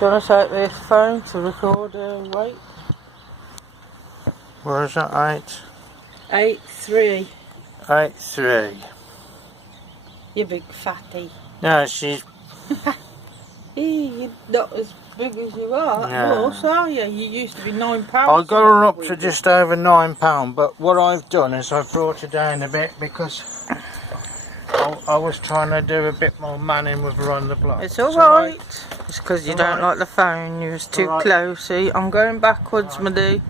Do you want to take this phone to record weight? Where is that? 8'3". 8'3". You big fatty. No, she's... You're not as big as you are. No. Well, so you used to be £9. I got her up to just over £9, but what I've done is I've brought her down a bit because I was trying to do a bit more manning with her on the block. It's alright. It's because you don't like the phone. You was too Alright. close. See, I'm going backwards, my dear.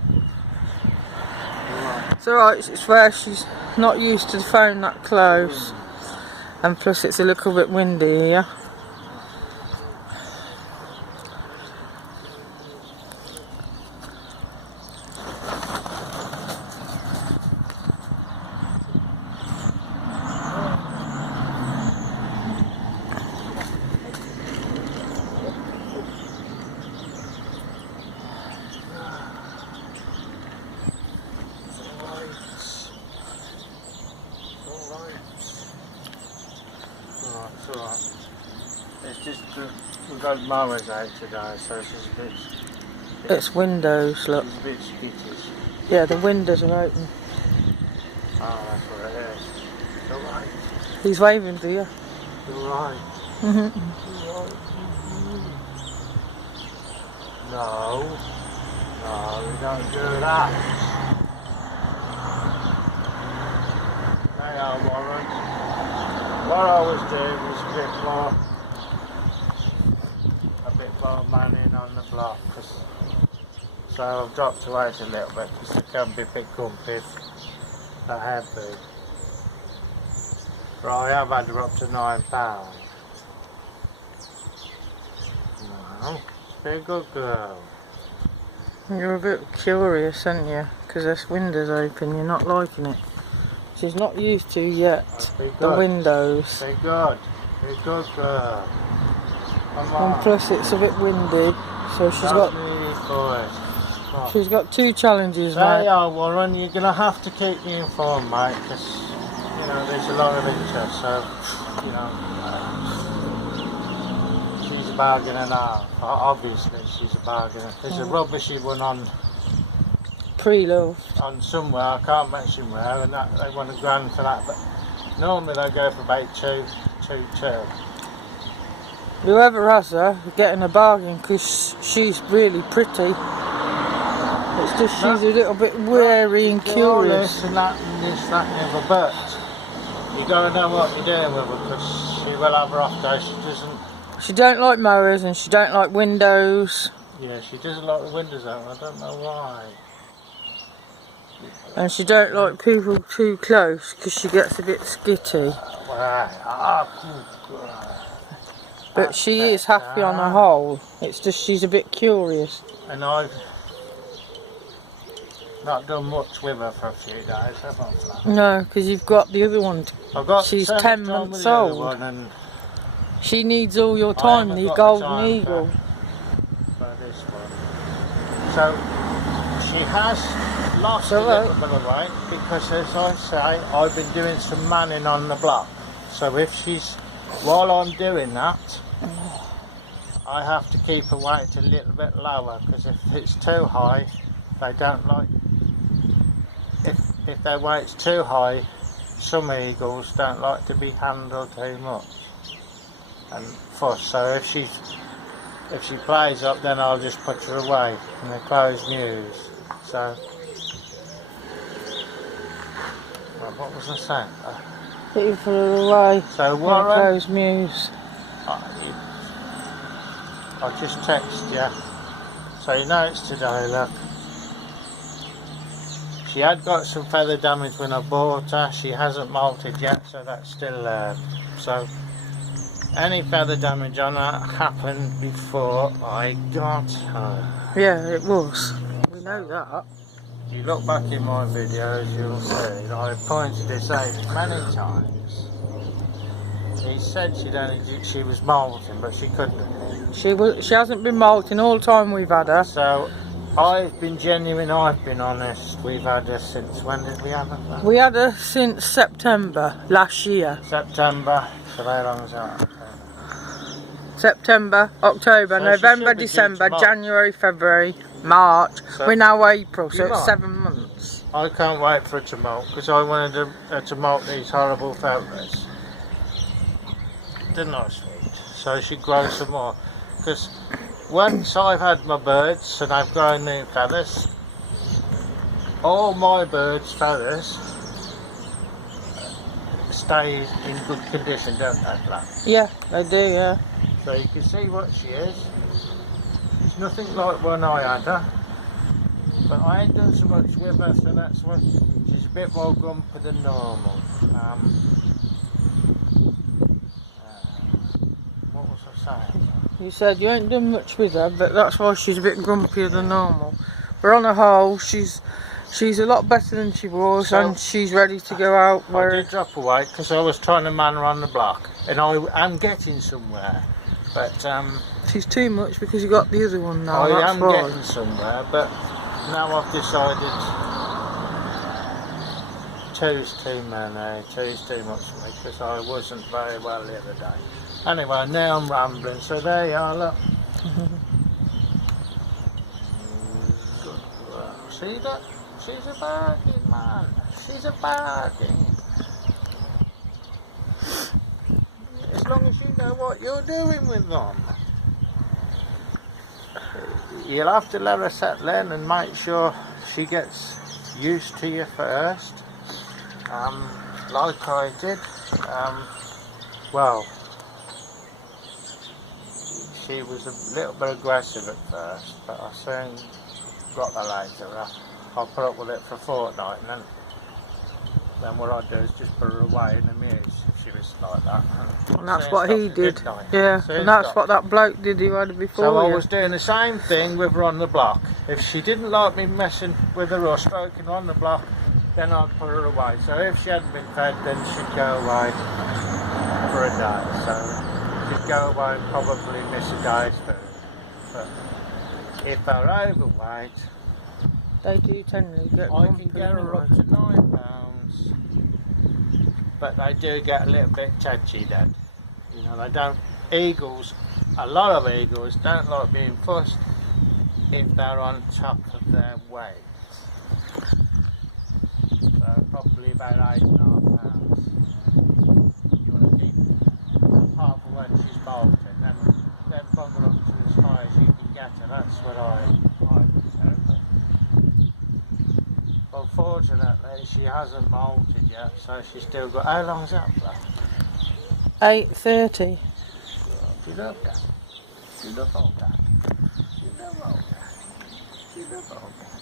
It's alright. It's where she's not used to the phone that close. And plus it's a little bit windy here. It's alright. It's just we've got mowers out today, so she's a bit. It's windows, look. She's a bit skittish. Yeah, the windows are open. Oh, that's what it is. It's alright. He's waving to you. It's alright. No, we don't do that. Hey, Warren. What I was doing was a bit more manning on the block. So I've dropped her weight a little bit because they can be a bit gumpy if they have been. But I have had her up to £9. No, be a good girl. You're a bit curious, aren't you? Because this window's open, you're not liking it. She's not used to yet the windows. Be good. Be good girl. Come on. And plus it's a bit windy, so she's got two challenges. There you are, Warren. You're going to have to keep me informed, mate, because you know there's a lot of interest. So you know, she's a bargain and a half. Obviously, she's a bargain. There's a rubbishy one on pre-love on somewhere, I can't mention where, and that they want £1,000 for that, but normally they go for about two. Whoever has her, getting a bargain because she's really pretty. It's just she's a little bit wary and curious. And that and this, that and the other, but you got to know what you're doing with her because she will have her off days. She don't like mowers and she don't like windows. Yeah, she doesn't like the windows out. I don't know why. And she don't like people too close because she gets a bit skitty. But she is happy on the whole. It's just she's a bit curious. And I've not done much with her for a few days, have I? No, because you've got the other one. She's 10 months old. One and she needs all your time, the golden eagle. For this one. So she has lost a little bit of weight because, as I say, I've been doing some manning on the block. So while I'm doing that, I have to keep her weight a little bit lower because if it's too high, they don't like. If their weight's too high, some eagles don't like to be handled too much and fuss. So if she plays up, then I'll just put her away in a closed mews. So. What was I saying? Leave her away. So Warren, close mews. I'll just text you. So you know it's today, look. She had got some feather damage when I bought her. She hasn't molted yet, so that's still there. So any feather damage on her happened before I got her. Yeah, it was. We know that. If you look back in my videos, you'll see that I've pointed this out many times. He said she was molting, but she couldn't. She hasn't been molting all the time we've had her. So I've been genuine. I've been honest. We've had her since when did we have her? We had her since September last year. September. So how long is that? September, October, So she November, should be due December, tomorrow. January, February, March. So We're now April, so you it's might. 7 months. I can't wait for her to molt because I wanted her to molt these horrible feathers. Didn't I, sweet? So she grows some more. Because once I've had my birds and I've grown new feathers, all my birds' feathers stay in good condition, don't they, Flat? Yeah, they do, yeah. So you can see what she is. She's nothing like when I had her. But I ain't done so much with her, so that's why she's a bit more grumpy than normal. What was I saying? You said you ain't done much with her, but that's why she's a bit grumpier than normal. But on the whole, she's a lot better than she was, So, and she's ready to go out. I did drop her weight because I was trying to man her on the block, and I am getting somewhere. But She's too much because you got the other one now. I that's am right. getting somewhere, but now I've decided two's too many, two's too much for me because I wasn't very well the other day. Anyway, now I'm rambling, so there you are, look. Good girl. See that? She's a bargain, man. She's a bargain. As long as you know what you're doing with them. You'll have to let her settle in and make sure she gets used to you first. Like I did. Well, she was a little bit aggressive at first, but I soon got the later. I'll put up with it for a fortnight, and then what I do is just put her away and amuse if she was like that. And that's Soon what stop he it, did. didn't I? Yeah, Soon and that's stop. what that bloke did who had her before. So I you. was doing the same thing with her on the block. If she didn't like me messing with her or stroking her on the block, then I'd put her away. So if she hadn't been fed, then she'd go away for a day. So she'd go away and probably miss a day's food. But if they're overweight, They do tend to get. I can get her up to 9 pounds. But they do get a little bit touchy then. You know, they don't. Eagles, a lot of eagles don't like being fussed if they're on top of their weight. So probably about 8.5 pounds. You want to keep, apart from when she's bolted, then bung her up to as high as you can get her. That's what I would do. But unfortunately, she hasn't bolted yet, so she's still got. How long's that for? 8:30. She look that. She look old that. She look old that. She look old that.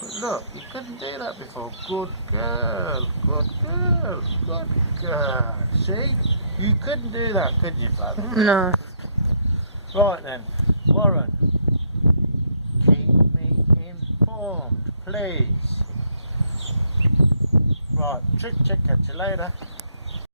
But look, you couldn't do that before. Good girl. Good girl. Good girl. See? You couldn't do that, could you, Father? No. Right then, Warren. Keep me informed, please. Right, trick, catch you later.